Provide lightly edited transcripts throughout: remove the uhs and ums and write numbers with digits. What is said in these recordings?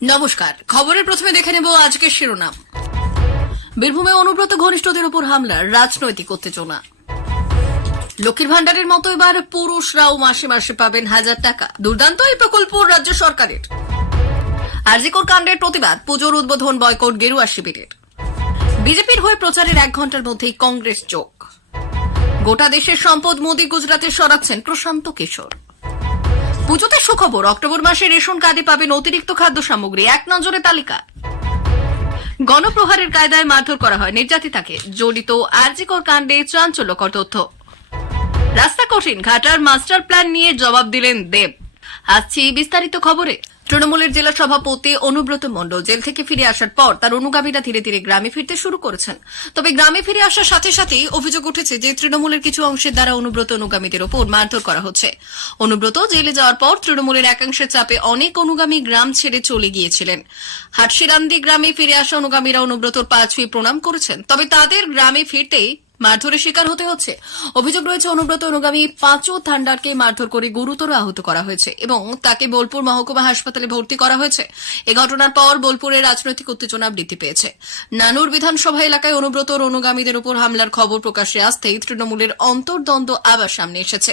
নমস্কার, খবরের প্রথমে দেখে নেব আজকের শিরোনাম। বীরভূমে অনুব্রত ঘনিষ্ঠদের উপর হামলার রাজনৈতিক উত্তেজনা। লক্ষ্মীর ভান্ডারের মতো এবার পুরুষরাও মাসে মাসে পাবেন 1000 টাকা। দুর্দান্ত এই প্রকল্প রাজ্য সরকারের। আরজিকর কাণ্ডের প্রতিবাদ, পুজোর উদ্বোধন বয়কট গেরুয়া শিবিরের। বিজেপির হয়ে প্রচারের 1 ঘন্টার মধ্যেই কংগ্রেস যোগ। গোটা দেশের সম্পদ মোদী গুজরাটে সরাচ্ছেন প্রশান্ত কিশোর। পুজোতে সুখবর, অক্টোবর মাসে রেশন কার্ডে পাবেন অতিরিক্ত খাদ্য সামগ্রী, এক নজরে তালিকা। গণপ্রহারের কায়দায় মারধর করা হয় নির্যাতিতাকে, জড়িত আরজিকর কাণ্ডে চাঞ্চল্যকর তথ্য। রাস্তা কঠিন, ঘাটার মাস্টার প্ল্যান নিয়ে জবাব দিলেন দেব। আসছি বিস্তারিত খবরে। তৃণমূলের জেলা সভাপতি অনুব্রত মণ্ডল জেল থেকে ফিরে আসার পর তার অনুগামীরা ধীরে ধীরে গ্রামে ফিরতে শুরু করেছেন। তবে গ্রামে ফিরে আসার সাথে সাথেই অভিযোগ উঠেছে যে তৃণমূলের কিছু অংশের দ্বারা অনুব্রত অনুগামীদের ওপর মারধর করা হচ্ছে। অনুব্রত জেলে যাওয়ার পর তৃণমূলের একাংশের চাপে অনেক অনুগামী গ্রাম ছেড়ে চলে গিয়েছিলেন। হাটশিরান্দি গ্রামে ফিরে আসা অনুগামীরা অনুব্রতর পা ছুঁয়ে প্রণাম করেছেন, তবে তাদের গ্রামে ফিরতেই মারধরের শিকার হতে হচ্ছে। অভিযোগ রয়েছে অনুব্রত অনুগামী পাঁচু থান্ডারকে মারধর করে গুরুতর আহত করা হয়েছে এবং তাকে বোলপুর মহকুমা হাসপাতালে ভর্তি করা হয়েছে। এ ঘটনার পর বোলপুরে রাজনৈতিক উত্তেজনা বৃদ্ধি পেয়েছে। নানুর বিধানসভা এলাকায় অনুব্রতর অনুগামীদের উপর হামলার খবর প্রকাশ্যে আসতেই তৃণমূলের অন্তর্দ্বন্দ্ব আবার সামনে এসেছে।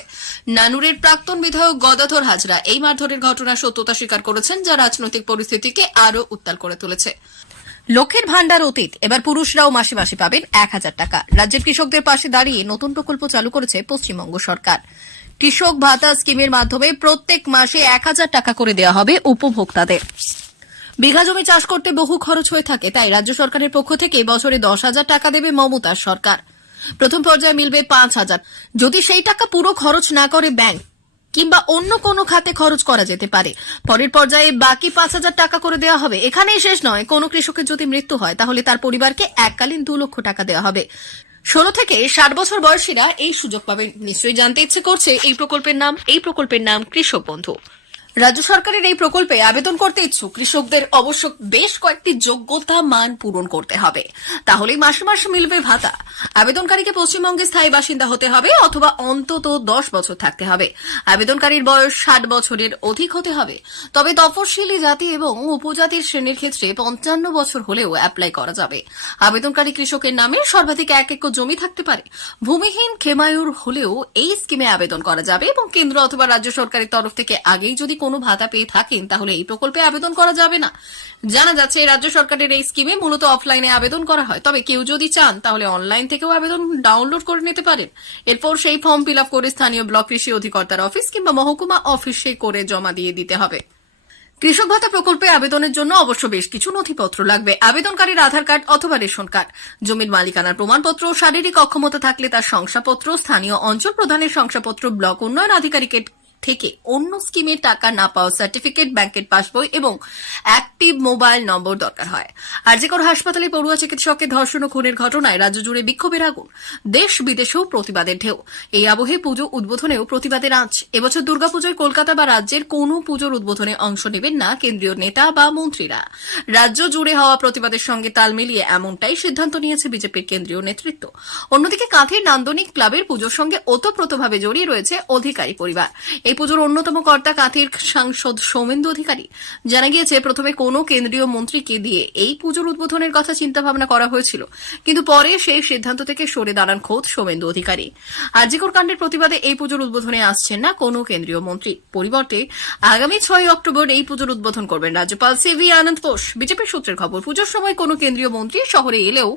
নানুরের প্রাক্তন বিধায়ক গদাধর হাজরা এই মারধরের ঘটনার সত্যতা স্বীকার করেছেন, যা রাজনৈতিক পরিস্থিতিকে আরও উত্তাল করে তুলেছে। লক্ষ্মীর ভান্ডার অতীত, এবার পুরুষরাও মাসে মাসে পাবেন 1000 টাকা। রাজ্যের কৃষকদের পাশে দাঁড়িয়ে নতুন প্রকল্প চালু করেছে পশ্চিমবঙ্গ সরকার। কৃষক ভাতা স্কিমের মাধ্যমে প্রত্যেক মাসে 1000 টাকা করে দেওয়া হবে উপভোক্তাদের। বিঘা জমি চাষ করতে বহু খরচ হয়ে থাকে, তাই রাজ্য সরকারের পক্ষ থেকে বছরে 10,000 টাকা দেবে মমতার সরকার। প্রথম পর্যায়ে মিলবে 5,000। যদি সেই টাকা পুরো খরচ না করে ব্যাংক কিংবা অন্য কোনো খাতে খরচ করা যেতে পারে। পরের পর্যায়ে বাকি 5,000 টাকা করে দেওয়া হবে। এখানেই শেষ নয়, কোনো কৃষকের যদি মৃত্যু হয় তাহলে তার পরিবারকে এককালীন 2 লক্ষ টাকা দেওয়া হবে। 16 থেকে 60 বছর বয়সীরা এই সুযোগ পাবেন। নিশ্চয়ই জানতে ইচ্ছে করছে এই প্রকল্পের নাম কৃষক বন্ধু। রাজ্য সরকারের এই প্রকল্পে আবেদন করতে ইচ্ছুক কৃষকদের অবশ্য বেশ কয়েকটি যোগ্যতা মান পূরণ করতে হবে, তাহলেই মাসে মাসে মিলবে ভাতা। আবেদনকারীকে পশ্চিমবঙ্গের স্থায়ী বাসিন্দা হতে হবে অথবা অন্তত 10 বছর থাকতে হবে। আবেদনকারীর বয়স 60 বছরের অধিক হতে হবে। তবে তফসিলি জাতি এবং উপজাতির শ্রেণীর ক্ষেত্রে 55 বছর হলেও অ্যাপ্লাই করা যাবে। আবেদনকারী কৃষকের নামে সর্বাধিক 1 একর জমি থাকতে পারে। ভূমিহীন খেমায়ুর হলেও এই স্কিমে আবেদন করা যাবে এবং কেন্দ্র অথবা রাজ্য সরকারের তরফ থেকে আগেই যদি কোনো ভাতা পেয়ে থাকেন তাহলে এই প্রকল্পে আবেদন করা যাবে না। জানা যাচ্ছে রাজ্য সরকারের এই স্কিমে মূলত অফলাইনে আবেদন করা হয়, তবে কেউ যদি চান তাহলে অনলাইন থেকেও আবেদন ডাউনলোড করে নিতে পারেন। এরপর সেই ফর্ম ফিল আপ করে স্থানীয় ব্লক কৃষি অধিকর্তার অফিস কিংবা মহকুমা অফিসে করে জমা দিয়ে দিতে হবে। কৃষক ভাতা প্রকল্পে আবেদনের জন্য অবশ্য বেশ কিছু নথিপত্র লাগবে। আবেদনকারীর আধার কার্ড অথবা রেশন কার্ড, জমির মালিকানার প্রমাণপত্র, শারীরিক অক্ষমতা থাকলে তার শংসাপত্র, স্থানীয় অঞ্চল প্রধানের শংসাপত্র, ব্লক উন্নয়ন আধিকারিকের থেকে অন্য স্কিমে টাকা না পাওয়া সার্টিফিকেট, ব্যাংকের পাসবই এবং অ্যাক্টিভ মোবাইল নম্বর দরকার হয়। আরজিকর হাসপাতালে পড়ুয়া চিকিৎসককে ধর্ষণ ও খুনের ঘটনায় রাজ্য জুড়ে বিক্ষোভের আগুন, দেশ বিদেশেও প্রতিবাদের ঢেউ। এই আবহে পুজো উদ্বোধনেও প্রতিবাদের আঁচ। এবছর দুর্গাপুজোয় কলকাতা বা রাজ্যের কোনো পুজোর উদ্বোধনে অংশ নেবেন না কেন্দ্রীয় নেতা বা মন্ত্রীরা। রাজ্য জুড়ে হওয়া প্রতিবাদের সঙ্গে তাল মিলিয়ে এমনটাই সিদ্ধান্ত নিয়েছে বিজেপির কেন্দ্রীয় নেতৃত্ব। অন্যদিকে কাঁথির নান্দনিক ক্লাবের পুজোর সঙ্গে ওতপ্রোতভাবে জড়িয়ে রয়েছে অধিকারী পরিবার। এই পুজোর অন্যতম কর্তা কাঁথির সাংসদ সৌমেন্দু অধিকারী। জানা গিয়েছে প্রথমে কোনো কেন্দ্রীয় মন্ত্রীকে দিয়ে এই পুজোর উদ্বোধনের কথা চিন্তা ভাবনা করা হয়েছিল, কিন্তু পরে সেই সিদ্ধান্ত থেকে সরে দাঁড়ান খোদ সৌমেন্দু অধিকারী। আরজিকর কাণ্ডের প্রতিবাদে এই পুজোর উদ্বোধনে আসছেন না কোনো কেন্দ্রীয় মন্ত্রী। পরিবর্তে আগামী 6 অক্টোবর এই পুজোর উদ্বোধন করবেন রাজ্যপাল সিভি আনন্দ বোস। বিজেপির সূত্রের খবর, পুজোর সময় কোনো কেন্দ্রীয় মন্ত্রী শহরে এলেও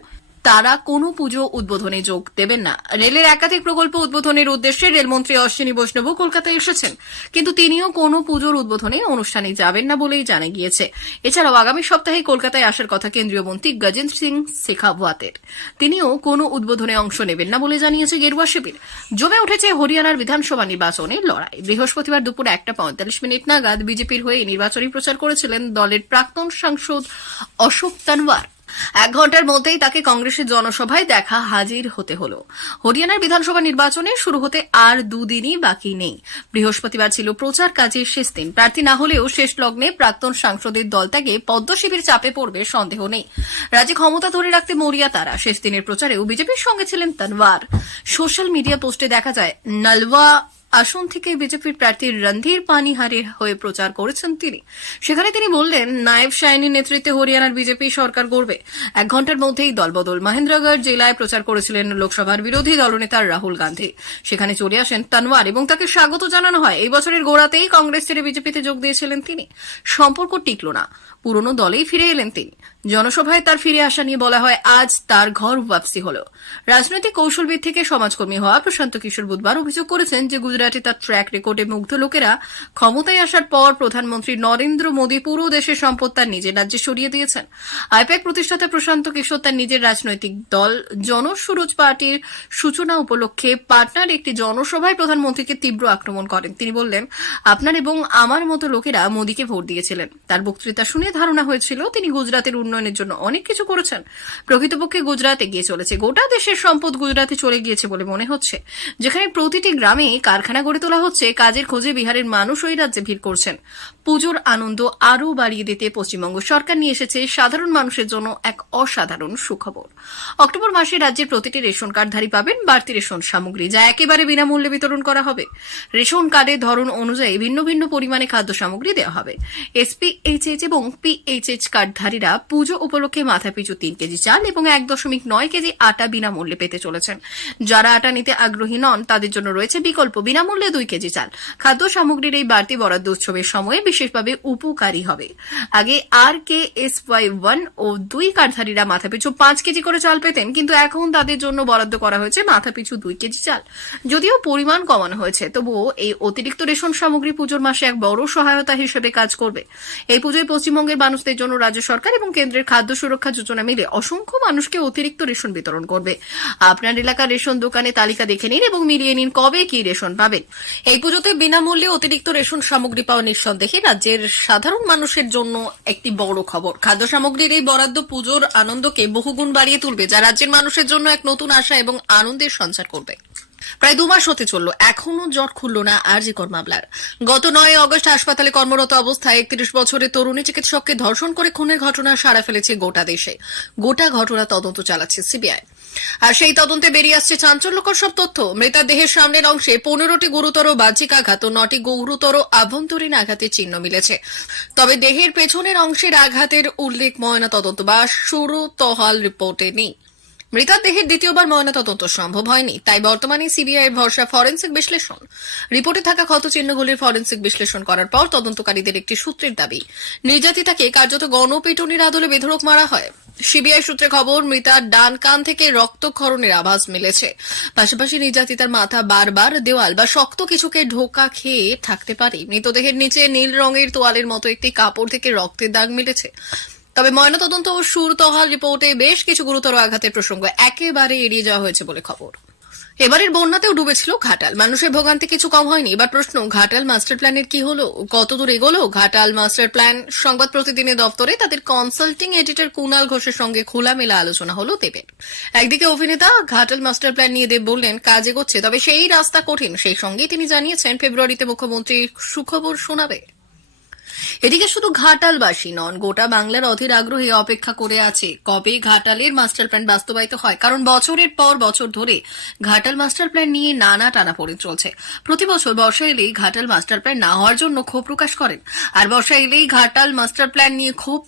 তারা কোনো পুজো উদ্বোধনে যোগ দেবেন না। রেলের একাধিক প্রকল্প উদ্বোধনের উদ্দেশ্যে রেলমন্ত্রী অশ্বিনী বৈষ্ণবও কলকাতায় এসেছেন, কিন্তু তিনিও কোনো পুজোর উদ্বোধনে অনুষ্ঠানে যাবেন না বলেই জানা গিয়েছে। এছাড়াও আগামী সপ্তাহে কলকাতায় আসার কথা কেন্দ্রীয় মন্ত্রী গজেন্দ্র সিং শেখাওয়াতের। তিনিও কোনো উদ্বোধনে অংশ নেবেন না বলে জানিয়েছে গেরুয়া শিবির। জমে উঠেছে হরিয়ানার বিধানসভা নির্বাচনের লড়াই। বৃহস্পতিবার দুপুর 1:45 নাগাদ বিজেপির হয়ে নির্বাচনী প্রচার করেছিলেন দলের প্রাক্তন সাংসদ অশোক তানওয়ার। 1 ঘন্টার মধ্যেই তাকে কংগ্রেসের জনসভায় দেখা হাজির হতে হলো। হরিয়ানার বিধানসভা নির্বাচনে শুরু হতে আর 2 দিনই বাকি নেই। বৃহস্পতিবার ছিল প্রচার কাজের শেষ দিন। প্রার্থী না হলেও শেষ লগ্নে প্রাক্তন সাংসদের দল ত্যাগে পদ্ম শিবির চাপে পড়বে সন্দেহ নেই। রাজ্যে ক্ষমতা ধরে রাখতে মরিয়া তারা। শেষ দিনের প্রচারেও বিজেপির সঙ্গে ছিলেন তানওয়ার। সোশ্যাল মিডিয়া পোস্টে দেখা যায়, নলওয়া আসন থেকে বিজেপির প্রার্থী রণধীর পানিহারের হয়ে প্রচার করেছেন তিনি। সেখানে তিনি বললেন, নায়েব শাইনির নেতৃত্বে হরিয়ানার বিজেপি সরকার গড়বে। 1 ঘন্টার মধ্যেই দলবদল। মহেন্দ্রগড় জেলায় প্রচার করেছিলেন লোকসভার বিরোধী দলনেতা রাহুল গান্ধী। সেখানে চলে আসেন তনওয়ার এবং তাকে স্বাগত জানানো হয়। এই বছরের গোড়াতেই কংগ্রেস ছেড়ে বিজেপিতে যোগ দিয়েছিলেন তিনি। সম্পর্ক টিকল না, পুরনো দলেই ফিরে এলেন তিনি। জনসভায় তার ফিরে আসা নিয়ে বলা হয়, আজ তার ঘর ওয়াপসি হল। রাজনৈতিক কৌশলবিদ থেকে সমাজকর্মী হওয়া প্রশান্ত কিশোর বুধবার অভিযোগ করেছেন যে গুজরাটে তার ট্র্যাক রেকর্ডে মুগ্ধ লোকেরা ক্ষমতায় আসার পর প্রধানমন্ত্রী নরেন্দ্র মোদী পুরো দেশের সম্পদ তার নিজের রাজ্যে সরিয়ে দিয়েছেন। আইপ্যাক প্রতিষ্ঠাতা প্রশান্ত কিশোর তার নিজের রাজনৈতিক দল জনসুরজ পার্টির সূচনা উপলক্ষে পাটনার একটি জনসভায় প্রধানমন্ত্রীকে তীব্র আক্রমণ করেন। তিনি বললেন, আপনার এবং আমার মতো লোকেরা মোদীকে ভোট দিয়েছিলেন। তার বক্তৃতা শুনে ধারণা হয়েছিল তিনি গুজরাতের উন্নয়নের জন্য অনেক কিছু করেছেন। প্রকৃতপক্ষে গুজরাতে গিয়ে চলেছে, গোটা দেশের সম্পদ গুজরাতে চলে গিয়েছে বলে মনে হচ্ছে। যেখানে প্রতিটি গ্রামে কারখানা গড়ে তোলা হচ্ছে, কাজের খোঁজে বিহারের মানুষ ওই রাজ্যে ভিড় করছেন। পুজোর আনন্দ আরও বাড়িয়ে দিতে পশ্চিমবঙ্গ সরকার নিয়ে এসেছে সাধারণ মানুষের জন্য এক অসাধারণ সুখবর। অক্টোবর মাসে রাজ্যের প্রতিটি রেশন কার্ডধারী পাবেন বাড়তি রেশন সামগ্রী, যা একেবারে বিনামূল্যে বিতরণ করা হবে। রেশন কার্ডের ধরন অনুযায়ী ভিন্ন ভিন্ন পরিমাণে খাদ্য সামগ্রী দেওয়া হবে। এসপিএইচএইচ এবং পিএইচএইচ কার্ডধারীরা পুজো উপলক্ষে মাথাপিছু 3 কেজি চাল এবং 1.9 কেজি আটা বিনামূল্যে পেতে চলেছেন। যারা আটা নিতে আগ্রহী নন তাদের জন্য রয়েছে বিকল্প, বিনামূল্যে 2 কেজি চাল। খাদ্য সামগ্রীর এই বাড়তি বরাদ্দ উৎসবের সময়ে বিশেষভাবে উপকারী হবে। আগে RKSY1 ও 2 কার্ডধারীরা মাথাপিছু 5 কেজি করে চাল পেতেন, কিন্তু এখন তাদের জন্য বরাদ্দ করা হয়েছে মাথাপিছু 2 কেজি চাল। যদিও পরিমাণ কমানো হয়েছে, তবুও এই অতিরিক্ত রেশন সামগ্রী পুজোর মাসে এক বড় সহায়তা হিসেবে কাজ করবে। এই পুজোয় পশ্চিমবঙ্গের মানুষদের জন্য রাজ্য সরকার এবং কেন্দ্রের খাদ্য সুরক্ষা যোজনা মিলে অসংখ্য মানুষকে অতিরিক্ত রেশন বিতরণ করবে। আপনার এলাকার রেশন দোকানে তালিকা দেখে নিন এবং মিলিয়ে নিন কবে কি রেশন পাবেন। এই পুজোতে বিনামূল্যে অতিরিক্ত রেশন সামগ্রী পাওয়া নিঃসন্দেহে রাজ্যের সাধারণ মানুষের জন্য একটি বড় খবর। খাদ্য সামগ্রীর এই বরাদ্দ পুজোর আনন্দকে বহুগুণ বাড়িয়ে তুলবে, যা রাজ্যের মানুষের জন্য এক নতুন আশা এবং আনন্দের সঞ্চার করবে। প্রায় 2 মাস হতে চলল, এখনো জট খুলল না আরজিকর মামলার। গত 9 আগস্ট হাসপাতালে কর্মরত অবস্থায় 31 বছরের তরুণী চিকিৎসককে ধর্ষণ করে খুনের ঘটনা সাড়া ফেলেছে গোটা দেশে। গোটা ঘটনা তদন্ত চালাচ্ছে সিবিআই। আর সেই তদন্তে বেরিয়ে আসছে চাঞ্চল্যকর সব তথ্য। মৃতার দেহের সামনের অংশে 15টি গুরুতর বাহ্যিক আঘাত ও 9টি গুরুতর আভ্যন্তরীণ আঘাতের চিহ্ন মিলেছে। তবে দেহের পেছনের অংশের আঘাতের উল্লেখ ময়না তদন্ত বা সুরতহাল রিপোর্টে নেই। মৃতার দেহের দ্বিতীয়বার ময়নাতদন্ত সম্ভব হয়নি, তাই বর্তমানে সিবিআই এর ভরসা ফরেন্সিক বিশ্লেষণ। রিপোর্টে থাকা ক্ষত চিহ্নগুলির ফরেন্সিক বিশ্লেষণ করার পর তদন্তকারীদের একটি সূত্রের দাবি, নির্যাতিতাকে কার্যত গণপিটুনির আদলে বেধড়ক মারা হয়। সিবিআই সূত্রে খবর, মৃতার ডান কান থেকে রক্তক্ষরণের আভাস মিলেছে। পাশাপাশি নির্যাতিতার মাথা বারবার দেওয়াল বা শক্ত কিছুকে ঢোকা খেয়ে থাকতে পারে। মৃতদেহের নিচে নীল রঙের তোয়ালের মতো একটি কাপড় থেকে রক্তের দাগ মিলেছে। তবে ময়নাতদন্ত ও সুরতহাল রিপোর্টে বেশ কিছু গুরুতর আঘাতের প্রসঙ্গ একেবারে এড়িয়ে যাওয়া হয়েছে বলে খবর। এবারের বন্যাতেও ডুবেছিল ঘাটাল, মানুষের ভোগান্তি কিছু কম হয়নি। এবার প্রশ্ন, ঘাটাল মাস্টার প্ল্যানের কি হলো, কতদূর এগোলো ঘাটাল মাস্টার প্ল্যান? সংবাদ প্রতিদিনের দপ্তরে তাদের কনসাল্টিং এডিটর কুণাল ঘোষের সঙ্গে খোলামেলা আলোচনা হলো দেবের। একদিকে অভিনেতা ঘাটাল মাস্টার প্ল্যান নিয়ে দেব বললেন, কাজ এগোচ্ছে, তবে সেই রাস্তা কঠিন। সেই সঙ্গেই তিনি জানিয়েছেন ফেব্রুয়ারিতে মুখ্যমন্ত্রী সুখবর শোনাবে। এদিকে শুধু ঘাটালবাসী নন, গোটা বাংলার অধীর আগ্রহে অপেক্ষা করে আছে কবে ঘাটালের মাস্টার প্ল্যান বাস্তবায়িত হয়। কারণ বছরের পর বছর ধরে ঘাটাল মাস্টার প্ল্যান নিয়ে নানা টানাপোড়েন চলছে। প্রতি বছর বর্ষা এলেই ঘাটাল মাস্টার প্ল্যান না হওয়ার জন্য ক্ষোভ প্রকাশ করেন, আর বর্ষা এলেই ঘাটাল মাস্টার প্ল্যান নিয়ে ক্ষোভ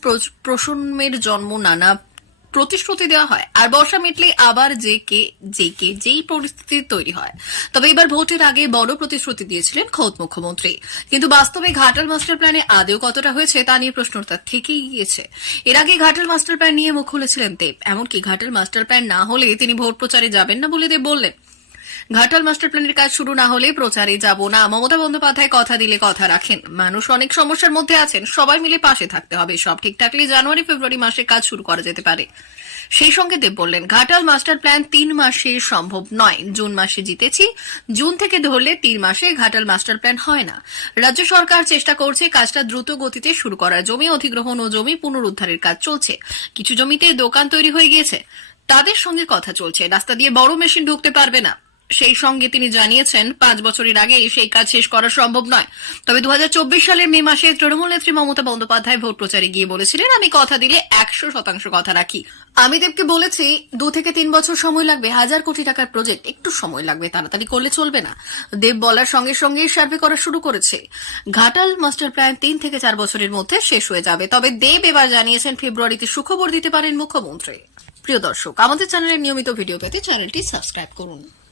প্রশমের জন্ম নানা প্রতিশ্রুতি দেওয়া হয়। আর বর্ষা মিটলেই আবার যেই পরিস্থিতি তৈরি হয়। তবে এবার ভোটের আগে বড় প্রতিশ্রুতি দিয়েছিলেন খোদ মুখ্যমন্ত্রী, কিন্তু বাস্তবে ঘাটাল মাস্টার প্ল্যানে আদেও কতটা হয়েছে তা নিয়ে প্রশ্নটা থেকেই গিয়েছে। এর আগে ঘাটাল মাস্টার প্ল্যান নিয়ে মুখ খুলেছিলেন দেব। এমনকি ঘাটাল মাস্টার প্ল্যান না হলে তিনি ভোট প্রচারে যাবেন না বলে দেব বললেন। ঘাটাল মাস্টার প্ল্যানের কাজ শুরু না হলে প্রচারে যাব না। মমতা বন্দ্যোপাধ্যায় কথা দিলে কথা রাখেন। মানুষ অনেক সমস্যার মধ্যে আছেন, সবাই মিলে পাশে থাকতে হবে। সব ঠিক থাকলে জানুয়ারি ফেব্রুয়ারি মাসে কাজ শুরু করা যেতে পারে। সেই সঙ্গে দেব বললেন, ঘাটাল মাস্টার প্ল্যান 3 মাসে সম্ভব নয়। জুন মাসে জিতেছি, জুন থেকে ধরলে 3 মাসে ঘাটাল মাস্টার প্ল্যান হয় না। রাজ্য সরকার চেষ্টা করছে কাজটা দ্রুত গতিতে শুরু করার। জমি অধিগ্রহণ ও জমি পুনরুদ্ধারের কাজ চলছে। কিছু জমিতে দোকান তৈরি হয়ে গিয়েছে, তাদের সঙ্গে কথা চলছে। রাস্তা দিয়ে বড় মেশিন ঢুকতে পারবে না। সেই সঙ্গে তিনি জানিয়েছেন 5 বছরের আগে সেই কাজ শেষ করা সম্ভব নয়। তবে 2024 সালের মে মাসে তৃণমূল নেত্রী মমতা বন্দ্যোপাধ্যায় ভোট প্রচারে গিয়ে বলেছিলেন, আমি কথা দিলে 100% কথা রাখি। আমি দেবকে বলেছি 2 থেকে 3 বছর সময় লাগবে, 1000 কোটি টাকার প্রজেক্ট, একটু সময় লাগবে, তাড়াতাড়ি করলে চলবে না। দেব বলার সঙ্গে সঙ্গে সার্ভে করা শুরু করেছে। ঘাটাল মাস্টার প্ল্যান 3 থেকে 4 বছরের মধ্যে শেষ হয়ে যাবে। তবে দেব এবার জানিয়েছেন ফেব্রুয়ারিতে সুখবর দিতে পারেন মুখ্যমন্ত্রী। প্রিয় দর্শক, আমাদের চ্যানেলের নিয়মিত ভিডিও পেতে চ্যানেলটি সাবস্ক্রাইব করুন।